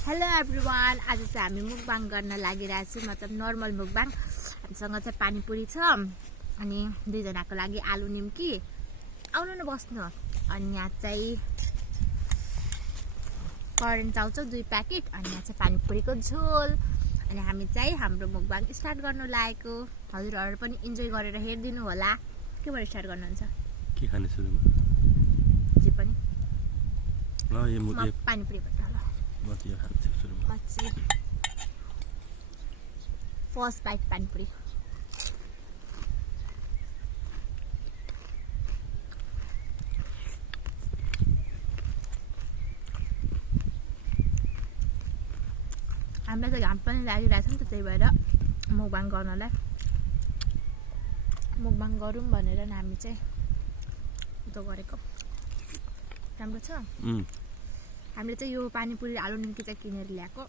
Hello everyone, आज चाहिँ हामी मुकबाङ गर्न लागिरहेको छु, मतलब नर्मल मुकबाङ। हामीसँग चाहिँ पानीपुरी छ अनि दुईजनाको लागि आलु निम्की। आउनु न बस्नु। अनि यहाँ चाहिँ करेन्ट चाउचाउ 2 प्याकेट अनि यहाँ चाहिँ पानीपुरीको झोल। अनि हामी चाहिँ हाम्रो मुकबाङ स्टार्ट गर्नु लागेको। हजुरहरू पनि इन्जोय गरेर हेरिदिनु होला। के भएर स्टार्ट गर्नुहुन्छ? के खाने सुरुमा? जे पनि ल यो म पानीपुरीबाट ल म त यो खान्छु सुरुमा। First bite panipuri. हामीलाई त घाम पनि लागिरहेछ नि त, त्यही भएर मुकबाङ गर्नलाई मुकबाङ गरौँ भनेर हामी चाहिँ उतो गरेको। राम्रो छ। हामीले चाहिँ यो पानीपुरी आलु निम्की चाहिँ किनेर ल्याएको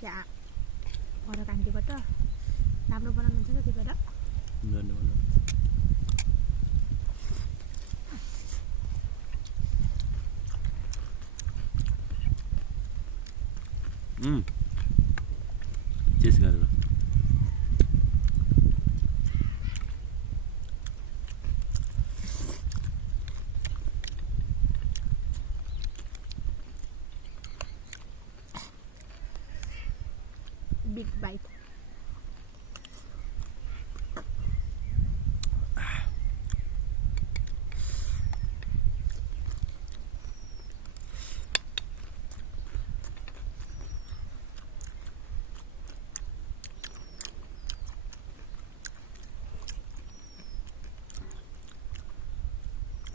त्यहाँ घरको आन्टीबाट। राम्रो बनाउनुहुन्छ त, त्यही भएर चेस गरेर बिग बाइट।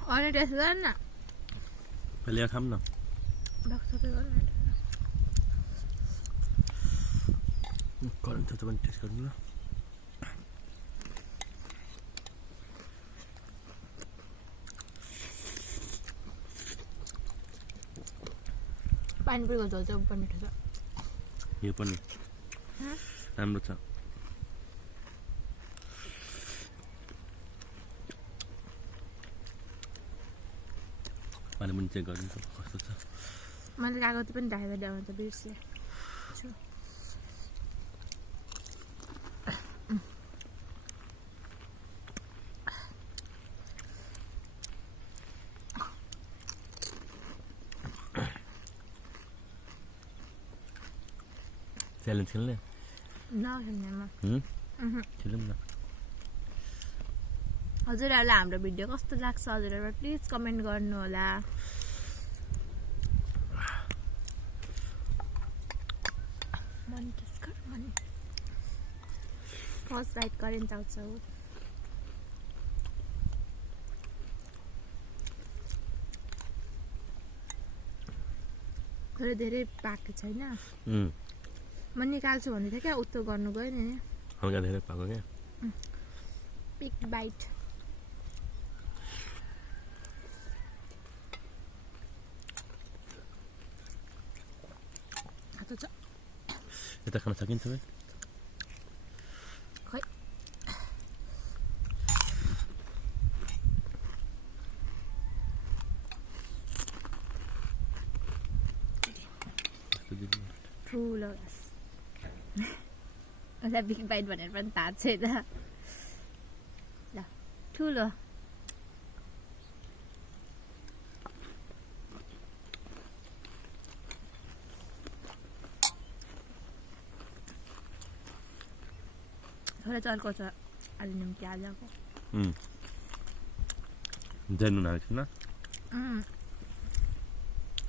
अनि टेस्ट गर न, पहिले खाम न। करेन्ट छ भने टेस्ट गर्नु न। पानीपुरीको झोल चाहिँ उपर मिठो छ। यो पनि राम्रो छ। पानी पनि चेक गर्नु कस्तो छ। मैले कागती पनि राखेर ल्याउनु त बिर्सेँ। च्यालेन्ज खेल्ने? नखेल्नेमा खेलौँ न। हजुरहरूलाई हाम्रो भिडियो कस्तो लाग्छ हजुरहरू प्लिज कमेन्ट गर्नु होला। फर्स्ट बाइट करेन्ट चाउचाउ। तर धेरै पाएको छैन। म निकाल्छु भन्दै थिएँ क्या, उस्तो गर्नु गयो नि। हल्का धेरै पाएको क्या। Big bite. यता खान सकिन्छ भाइ? खै ठुलो मलाई बिग बाइट भनेर पनि थाहा छैन। ल ठुलो थोरै चर्को छ आलु निम्की आजको। धेरै नुन हालेको छैन।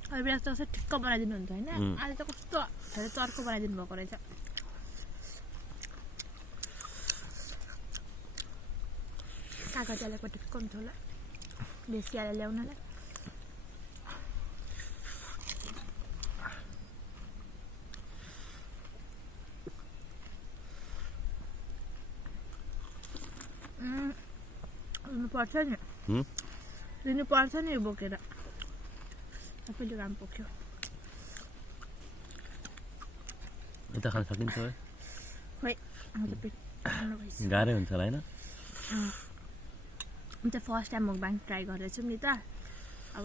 अरू बेला त कस्तो ठिक्क बनाइदिनु हुन्छ होइन, अहिले त कस्तो धेरै चर्को बनाइदिनु भएको रहेछ। कागज हालेको ठिक्क हुन्छ होला बेसी हालेर ल्याउनलाई। दिनुपर्छ नि, दिनुपर्छ नि बोकेर। सबैले काम पोख्यो। यता खान सकिन्छ है? खोइ गाह्रै हुन्छ होला होइन? म चाहिँ फर्स्ट टाइम मुकबाङ ट्राई गर्दैछु नि त। अब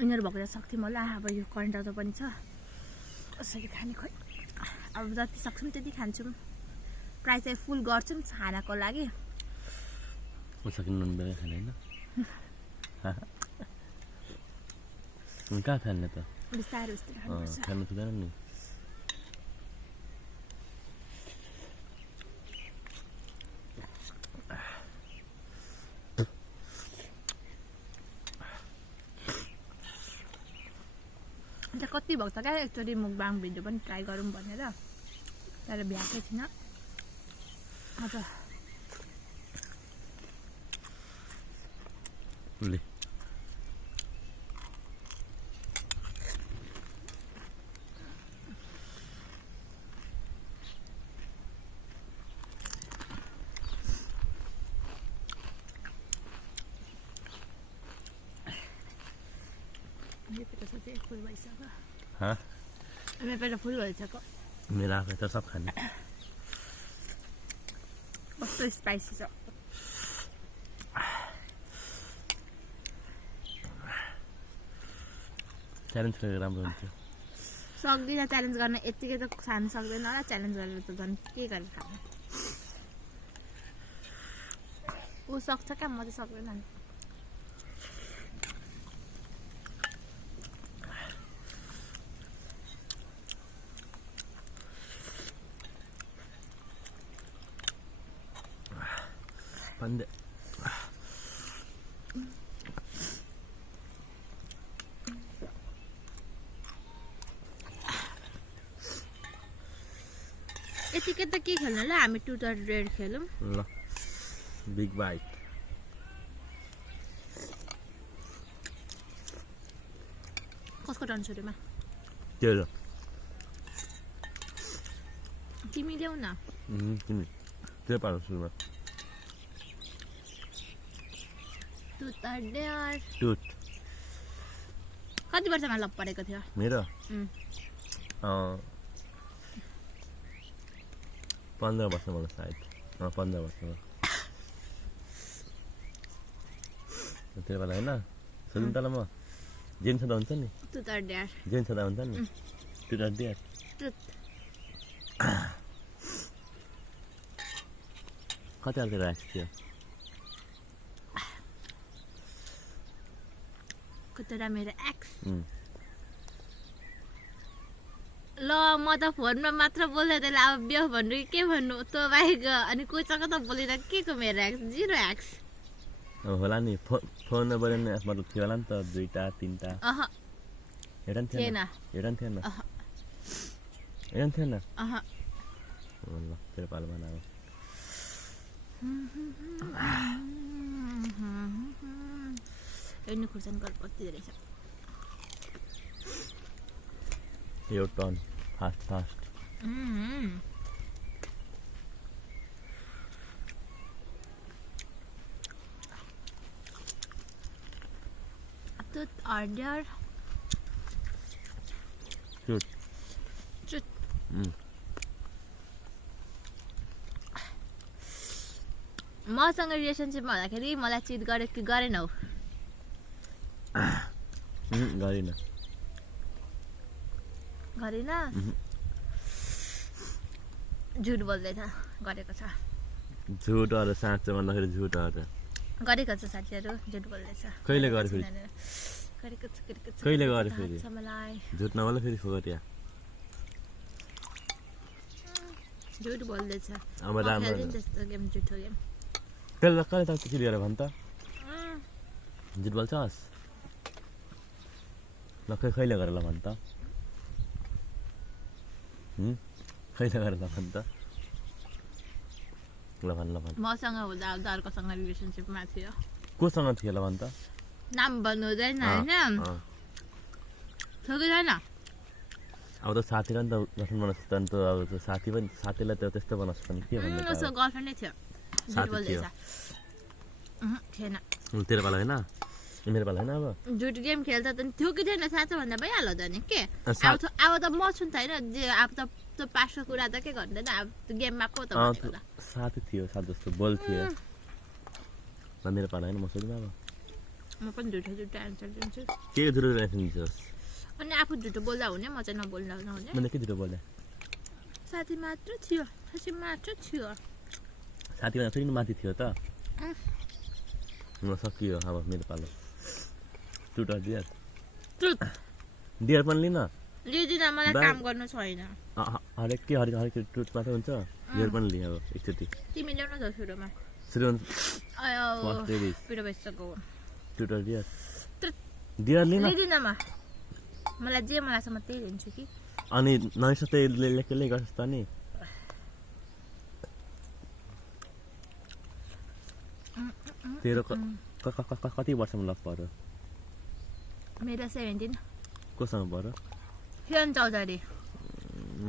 यिनीहरू भएको चाहिँ सक्थेँ होला। अब यो करेन्ट आउँदा पनि छ। कसरी खाने खोइ अब जति सक्छौँ त्यति खान्छौँ प्राय चाहिँ फुल गर्छौँ खानाको लागि सकिनु बेला खाने होइन कहाँ खाने त बिस्तारै बिस्तारै खानुपर्छ खानु हुँदैन नि कति भएको छ क्या एकचोटि मुकबाङ भिडियो पनि ट्राई गरौँ भनेर तर भ्याएकै थिइनँ हजुर ले फुल भइसक्यो मेरो पेट फुल भइसक्यो मेरो आफै त सब खाने कस्तो स्पाइसी छ च्यालेन्ज गरेर राम्रो हुन्थ्यो सक्दिनँ च्यालेन्ज गर्न यत्तिकै त खानु सक्दैन होला च्यालेन्ज गरेर त झन् के गरेर खानु ऊ सक्छ क्या म चाहिँ सक्दैन नि Pande. यतिकै त के खेल्नु ल हामी टु द रेड खेलौँ ल बिग बाइट कसको टर्न सुरुमा तेरो तिमी ल्याउ न तिमी त्यो पारो सुरुमा टुट कति वर्षमा लप परेको थियो मेरो 15 वर्ष होला सायद 15 वर्षमा त्यो बेला होइन सोध्नु तल म जेन छँदा हुन्छ नि जेन छँदा हुन्छ नि टुट ड्याड कति हाल्थ्यो राखेको थियो कुतरा मेरो एक्स ल म त फोनमा मात्र बोल्दै त्यसले अब बिहे भन्नु के भन्नु त्यो बाहेक अनि कोहीसँग त बोलेर के को मेरो एक्स 0 एक्स होला नि फोनमा बोल्यो नि मतलब थियो होला नि त 2टा 3टा हेरन थिएन ल तेरो पालो बनाऊ हेर्नु खुर्सानी कल कति रहेछ यो turn fast Tut order Tut मसँग रिलेसनसिपमा हुँदाखेरि मलाई चिट गरे कि गरेनौ गरिन झुट बोल्दैछ गरेको छ झुट अरे साँच्चै भन्दाखेरि झुट अरे गरेको छ साथीहरु झुट बोल्दैछ कहिले गरे फेरि कहिले गरे फेरि मलाई झुट नबोले फेरि फोगटिया झुट बोल्दैछ अब राम्रो जस्तो गेम झुट हो गेम कहिले त के गरे भन् त झुट बोल्छस् ल कहिले गरे ल भन् त कहिले गरे ल भन् त ल भन् मसँग हुँदा अर्कोसँग रिलेसनसिपमा थियो कोसँग थियो ल भन् त नाम भन्नु हुँदैन हैन छैन अब त साथीलाई नि त गर्लफ्रेन्ड बनाउँछ त अन्त अब त साथी पनि साथीलाई त त्यस्तो बनाउँछ पनि के भन्नु त उसको गर्लफ्रेन्ड नै थियो साथी थियो थिएन तेरो पाला हैन मेरो पाला हैन अब झुट गेम खेल्दा त थियो कि थिएन साँचो भन्दा भइहाल्यो त नि के अब त म छु नि त हैन जे अब त त्यो पासको कुरा त के गर्दैन अब गेममा पो त साथी थियो साथ जस्तो बोल्थ्यो मेरो पाला हैन म सोध्नु अब म पनि झुट आन्सर दिन्छु के झुट आन्सर दिन्छस् अनि आफू झुटो बोल्दा हुने म चाहिँ नबोल्दा नहुने मैले के झुटो बोले साथी मात्र थियो साथी भन्दा फेरि माथि थियो त म सकियो अब मेरो पालो टुट डियर डियर पनि लिन लिदिन मलाई काम गर्नु छैन हरेक टुट मात्रै हुन्छ डियर पनि लिएँ अब एकचोटि तिमी ल्याउन त सुरुमा पिरो भइसक्यो टुट डियर लिन लिदिन मलाई जे मन लाग्छ म त्यही लिन्छु कि अनि नयाँ सबै लेख्दै गर्छ त नि तेरो कति वर्षमा लभ पर्यो मेरो 17 कोसँग पर्यो हिरण चौधरी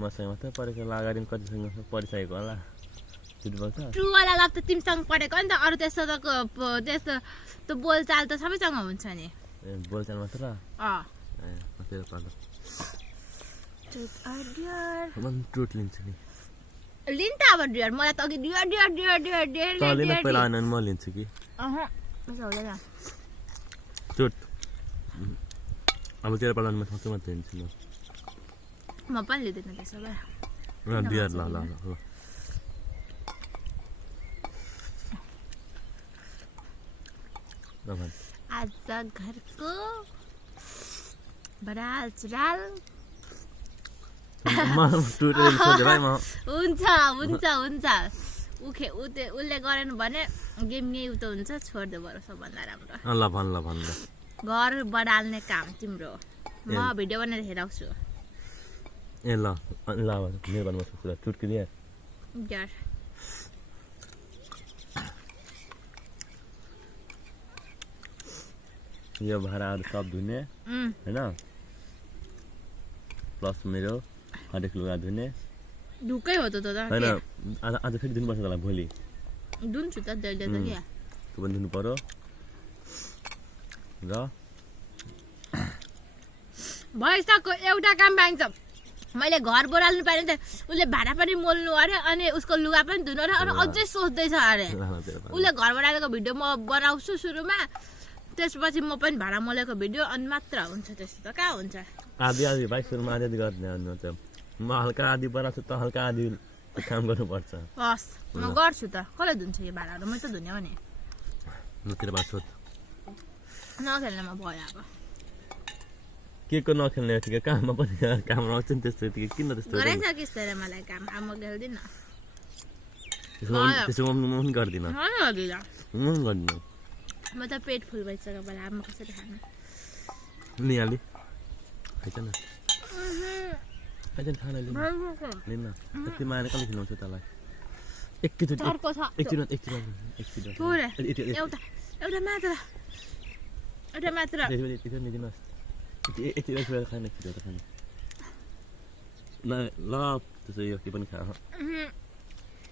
मसँग मात्रै परेको अगाडि कतिसँग परिसकेको होला ट्रुवाला लभ त तिमीसँग परेको नि त अरू त्यस्तो त बोलचाल त सबैसँग हुन्छ नि बोलचाल मात्र तेरो पालो टुट लिन्छु नि लिन त अब डियर मलाई त अघि डियर पहिला आएन म लिन्छु कि टुट अब तेरो पालो म सक्छु मात्रै लिन्छु म पनि लिँदैन त्यसो भए डियर ल आज घरको बराल चुराल हुन्छ उसले गरेन भने गेम यही उता हुन्छ छोड्दे बरु सबभन्दा राम्रो घर बढाल्ने काम तिम्रो म भिडियो बनाएर हेराउँछु ए ल मेरो भन्नु टुट क्लियर यो भाडाहरू सब धुने होइन प्लस मेरो हरेक लुगा धुने ढुक्कै हो त होइन आज फेरि धुनुपर्छ होला भोलि धुन्छु त त्यो पनि धुनु पर्यो र भइसक्यो एउटा काम पाइन्छ मैले घर बढाल्नु पाएँ त उसले भाडा पनि मोल्नु अरे अनि उसको लुगा पनि धुनु अरे अनि अझै सोच्दैछ अरे उसले घर बढालेको भिडियो म बनाउँछु सुरुमा त्यसपछि म पनि भाडा मोलेको भिडियो अनि मात्र हुन्छ त्यस्तो त कहाँ हुन्छ आधी भाइ सुरुमा आधी गर्ने म हल्का आधी बनाउँछु त हल्का आधी काम गर्नुपर्छ हस् म गर्छु त कसले धुन्छ यो भाडाहरू म त धुने हो नि नखेल्ने म भयो अब के को नखेल्ने यतिकै काममा पनि काम आउँछ नि त्यस्तो यतिकै किन त्यस्तो गराइसकिस् तर मलाई काम अब म खेल्दिनँ त्यसो म पनि गर्दिनँ म त पेट फुल भइसक्यो बेला अब म कसरी खानु निहाली खाइछन् खाना लिन कति माने कहिले खिलाउँछु तँलाई एकचोटि एउटा मात्र ल त्यसो यो के पनि खा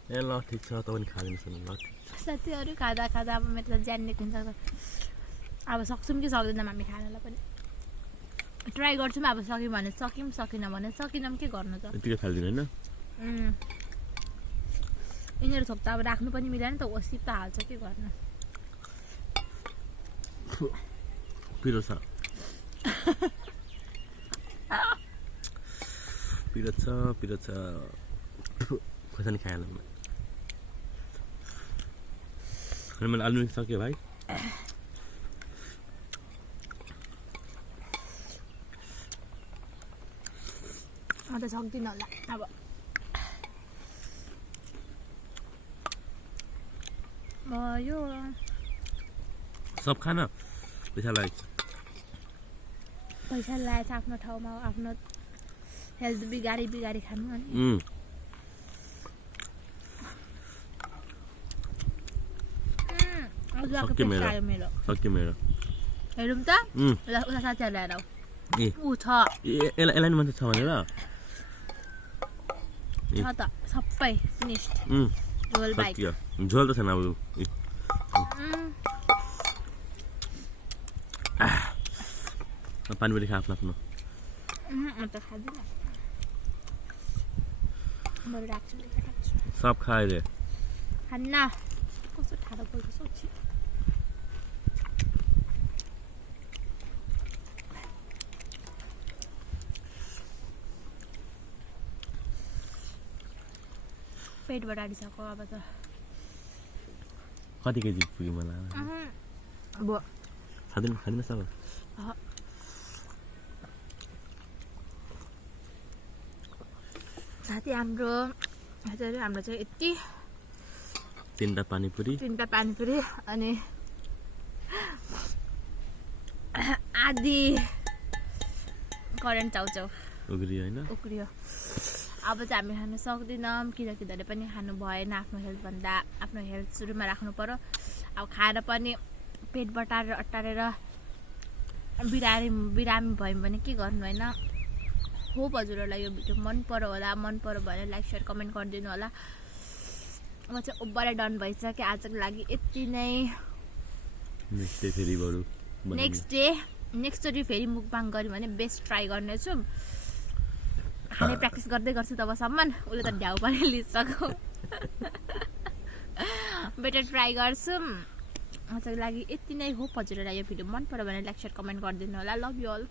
ए ल ठिक छ त पनि खाँदैन ल साथीहरू खाँदा अब मेरो त ज्यान निक्लिन्छ अब सक्छौँ कि सक्दैनौँ हामी खानालाई पनि ट्राई गर्छौँ अब सक्यौँ भने सक्यौँ सकिनँ भने सकिनौँ के गर्नु त यतिकै फाल्दिनु होइन यिनीहरू थोक त अब राख्नु पनि मिलेन त ओसिप त हाल्छ के गर्नु पिरो छ खोर्सानी खाइहाल्नु अनि मैले आलु सक्यो भाइ म त सक्दिनँ होला अब भयो सब खान पैसा लागेको आफ्नो ठाउँमा आफ्नो हेल्थ बिगारी खानु अनि सक्यो मेरो हेरौँ त उता साथीहरू ल्याएर ऊ छ यसलाई नि मान्छे छ भनेर छ त सबै फिनिस्ड झोल त छैन अब पानी पनि खा आफ्नो सब खाए रे खान्न कस्तो ठाडो बोल्छ सोची पेटबाट आडिसक्यो अब त कति केजी पुग्यो मलाई अब खादिन सब साथी हाम्रो चाहिँ यति 3टा पानीपुरी अनि आधी करेन्ट चाउचाउ उग्रियो हैन उक्रियो अब चाहिँ हामी खान सक्दैनौँ किनकि धेरै पनि खानु भएन आफ्नो हेल्थ सुरुमा राख्नु पर्यो अब खाएर पनि पेट अट्टारेर बिरामी भयौँ भने के गर्नु होइन होप हजुरहरूलाई यो भिडियो मन पर्यो भने लाइक सेयर कमेन्ट गरिदिनु होला म चाहिँ ओभरै डन भइसक्यो आजको लागि यति नै नेक्स्ट डे फेरि मुकबाङ गऱ्यो भने बेस्ट ट्राई गर्नेछु खाने प्र्याक्टिस गर्दै गर्छु तबसम्म उसले त ढ्याउ पनि लिइसक्यो बेटर ट्राई गर्छु आजको लागि यति नै होप हजुरहरूलाई यो भिडियो मन पर्यो भने लाइक सेयर कमेन्ट गरिदिनु होला लभ यु अल